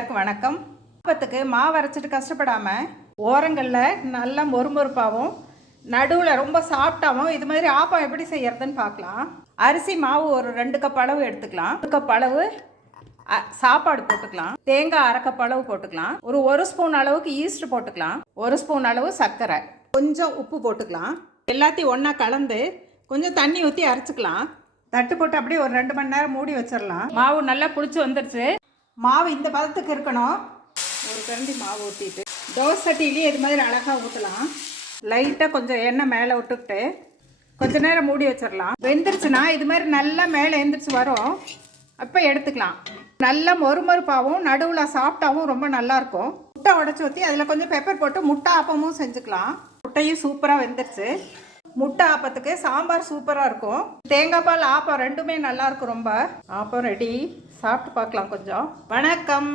எல்லாருக்கும் வணக்கம். ஆப்பத்துக்கு மாவு அரைச்சிட்டு கஷ்டப்படாமல் ஓரங்களில் நல்லா மொறுமொறுப்பாகவும் நடுவில் ரொம்ப சாஃப்டாகவும் இது மாதிரி ஆப்பம் எப்படி செய்யறதுன்னு பார்க்கலாம். அரிசி மாவு ஒரு 2 கப் அளவு எடுத்துக்கலாம். 1 கப் அளவு சாப்பாடு போட்டுக்கலாம். தேங்காய் அரை கப் அளவு போட்டுக்கலாம். ஒரு ஸ்பூன் அளவுக்கு ஈஸ்ட் போட்டுக்கலாம். 1 ஸ்பூன் அளவு சர்க்கரை, கொஞ்சம் உப்பு போட்டுக்கலாம். எல்லாத்தையும் ஒன்றா கலந்து கொஞ்சம் தண்ணி ஊற்றி அரைச்சிக்கலாம். தட்டு போட்டு அப்படியே ஒரு 2 மணி நேரம் மூடி வச்சிடலாம். மாவு நல்லா புளிச்சு வந்துடுச்சு. மாவு இந்த பதத்துக்கு இருக்கணும். ஒரு கரண்டி மாவு ஊற்றிட்டு தோசை சட்டிலேயே இது மாதிரி அழகாக ஊற்றலாம். லைட்டாக கொஞ்சம் எண்ணெய் மேலே விட்டுக்கிட்டு கொஞ்சம் நேரம் மூடி வச்சிடலாம். வெந்துருச்சுன்னா இது மாதிரி நல்லா மேலே எழுந்திரிச்சு வரும். அப்போ எடுத்துக்கலாம். நல்லா மொறுமொறுப்பாகவும் நடுவில் சாஃப்டாகவும் ரொம்ப நல்லாயிருக்கும். முட்டை உடச்சி ஊற்றி அதில் கொஞ்சம் பெப்பர் போட்டு முட்டை ஆப்பமும் செஞ்சுக்கலாம். முட்டையும் சூப்பராக வெந்துருச்சு. முட்டை ஆப்பத்துக்கு சாம்பார் சூப்பராக இருக்கும். தேங்காய் பால் ஆப்பம் ரெண்டுமே நல்லாயிருக்கும். ரொம்ப ஆப்பம் ரெடி. சாப்பிட்டு பார்க்கலாம் கொஞ்சம். வணக்கம்.